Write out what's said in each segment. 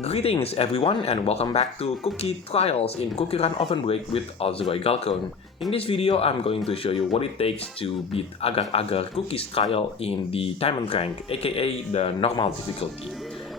Greetings everyone and welcome back to Cookie Trials in CookieRunOvenBreak with Agaragarcookie. In this video, I'm going to show you what it takes to beat Agar Agar Cookie's trial in the Diamondrank, aka the normal difficulty.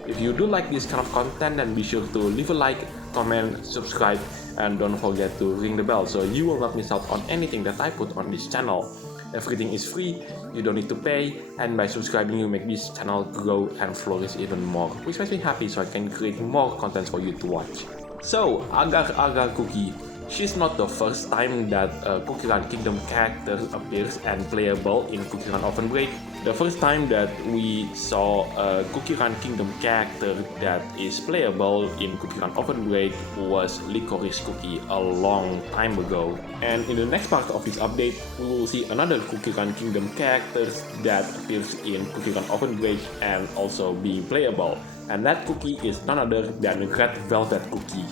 If you do like this kind of content, then be sure to leave a like, comment, subscribe, and don't forget to ring the bell so you will not miss out on anything that I put on this channel. Everything is free, you don't need to pay, and by subscribing you make this channel grow and flourish even more, which makes me happy so I can create more content for you to watch. So, Agar Agar Cookie. She's not the first time that a CookieRun Kingdom character appears and playable in CookieRunOvenBreak. The first time that we saw a CookieRun Kingdom character that is playable in CookieRunOvenBreak was Licorice Cookie a long time ago. And in the next part of this update, we will see another CookieRun Kingdom character that appears in CookieRunOvenBreak and also being playable. And that cookie is none other than Red Velvet Cookie.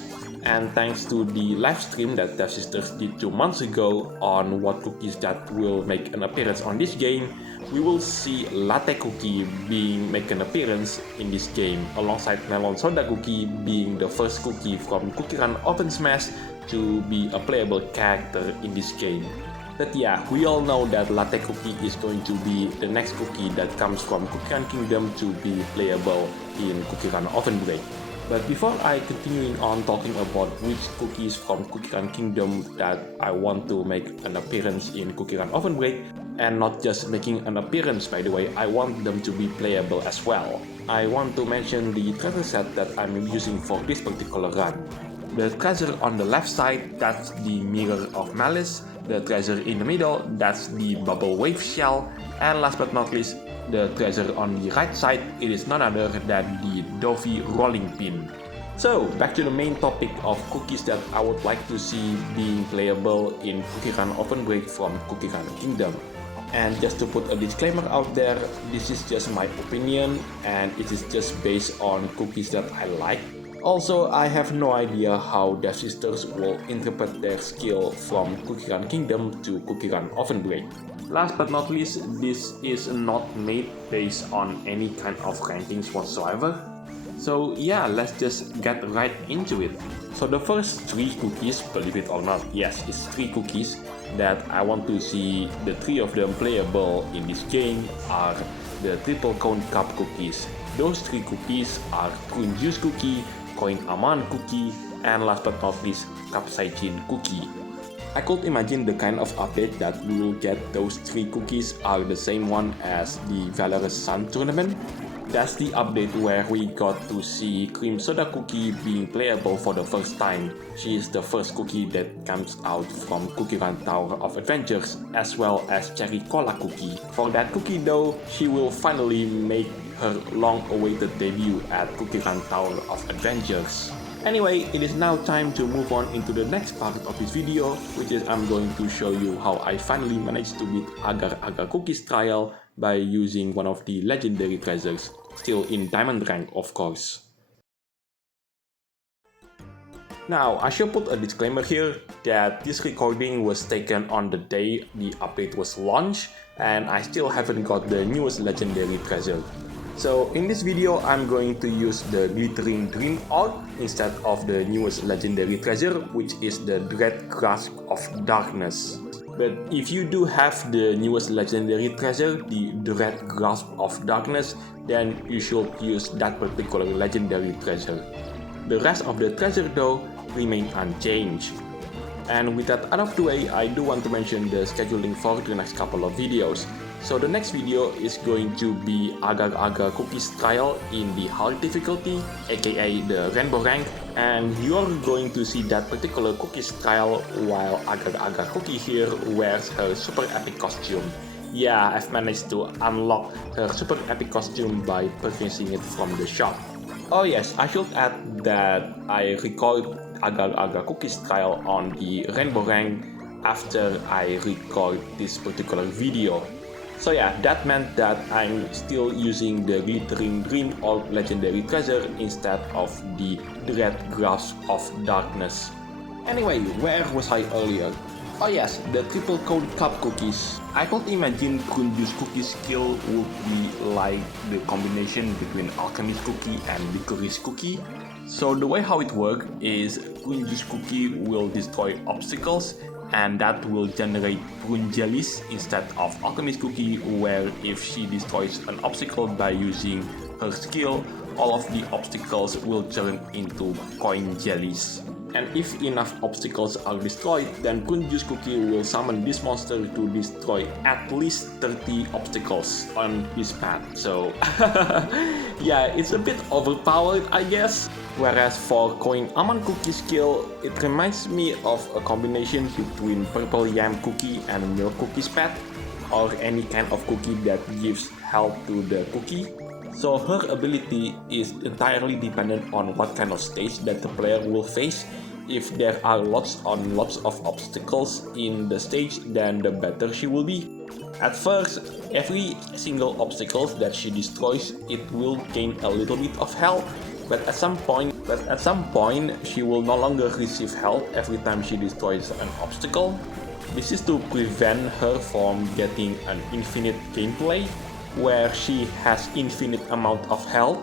And thanks to the live stream that Devsisters did 2 months ago on what cookies that will make an appearance on this game, we will see Latte Cookie make an appearance in this game, alongside Melon Soda Cookie being the first cookie from CookieRunOvenSmash to be a playable character in this game. But yeah, we all know that Latte Cookie is going to be the next cookie that comes from CookieRun Kingdom to be playable in CookieRunOvenBreak. But before I continue on talking about which cookies from CookieRun Kingdom that I want to make an appearance in CookieRunOvenBreak, and not just making an appearance by the way, I want them to be playable as well, I want to mention the treasure set that I'm using for this particular run. The treasure on the left side, that's the Mirror of Malice. The treasure in the middle, that's the Bubble Wave Shell. And last but not least, the treasure on the right side, it is none other than the Dovey Rolling Pin. So, back to the main topic of cookies that I would like to see being playable in CookieRunOvenBreak from CookieRun Kingdom. And just to put a disclaimer out there, this is just my opinion and it is just based on cookies that I like. Also, I have no idea how Devsisters will interpret their skill from CookieRun Kingdom to CookieRunOvenBreak. Last but not least, this is not made based on any kind of rankings whatsoever. So yeah, let's just get right into it. So the first 3 cookies, believe it or not, yes, it's 3 cookies that I want to see the 3 of them playable in this game are the Triple Cone Cup cookies. Those 3 cookies are Prune Juice Cookie, Coin Almond Cookie, and last but not least, Capsaicin Cookie. I could imagine the kind of update that we will get those 3 cookies are the same one as the Valorous Sun tournament. That's the update where we got to see Cream Soda Cookie being playable for the first time. She is the first cookie that comes out from CookieRun Tower of Adventures, as well as Cherry Cola Cookie. For that cookie though, she will finally make her long-awaited debut at CookieRun Tower of Adventures. Anyway, it is now time to move on into the next part of this video, which is I'm going to show you how I finally managed to beat Agar Agar Cookie's trial by using one of the legendary treasures, still in Diamondrank of course. Now, I should put a disclaimer here that this recording was taken on the day the update was launched, and I still haven't got the newest legendary treasure. So in this video, I'm going to use the Glittering Dream Orb instead of the newest legendary treasure, which is the Dread Grasp of Darkness. But if you do have the newest legendary treasure, the Dread Grasp of Darkness, then you should use that particular legendary treasure. The rest of the treasure though remain unchanged. And with that out of the way, I do want to mention the scheduling for the next couple of videos. So the next video is going to be Agar Agar Cookie's trial in the hard difficulty, aka the Rainbow Rank, and you're going to see that particular cookie's trial while Agar Agar Cookie here wears her super epic costume. Yeah, I've managed to unlock her super epic costume by purchasing it from the shop. Oh yes, I should add that I recorded Agar Agar Cookie's trial on the Rainbow Rank after I record this particular video. So yeah, that meant that I'm still using the Glittering Dream Orb legendary treasure instead of the Dread Grasp of Darkness. Anyway, where was I earlier? Oh yes, the Triple Cone Cup cookies. I could imagine Prune Juice Cookie's skill would be like the combination between Alchemist Cookie and Licorice Cookie. So the way how it works is prune juice cookie will destroy obstacles, and that will generate prune jellies instead of alchemist cookie, where if she destroys an obstacle by using her skill, all of the obstacles will turn into coin jellies. And if enough obstacles are destroyed, then Prune Juice Cookie will summon this monster to destroy at least 30 obstacles on his path. So yeah, it's a bit overpowered, I guess. Whereas for Coin Aman Cookie skill, it reminds me of a combination between Purple Yam Cookie and Milk Cookie's pet, or any kind of cookie that gives health to the cookie. So her ability is entirely dependent on what kind of stage that the player will face. If there are lots of obstacles in the stage, then the better she will be. At first, every single obstacle that she destroys, it will gain a little bit of health, but at some point she will no longer receive health every time she destroys an obstacle. This is to prevent her from getting an infinite gameplay, where she has infinite amount of health.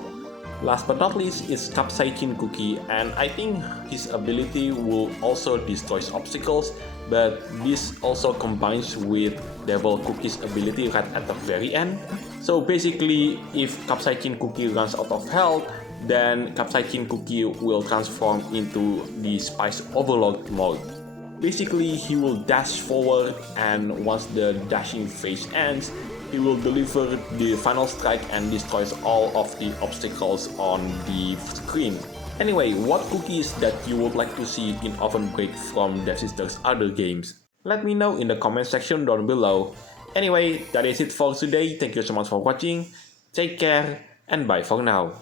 Last but not least is Capsaicin Cookie, and I think his ability will also destroy obstacles, but this also combines with Devil Cookie's ability right at the very end. So basically, if Capsaicin Cookie runs out of health, then Capsaicin Cookie will transform into the Spice Overload mode. Basically, he will dash forward, and once the dashing phase ends, he will deliver the final strike and destroys all of the obstacles on the screen. Anyway, what cookies that you would like to see in Ovenbreak from Devsisters' other games? Let me know in the comment section down below. Anyway, that is it for today. Thank you so much for watching. Take care and bye for now.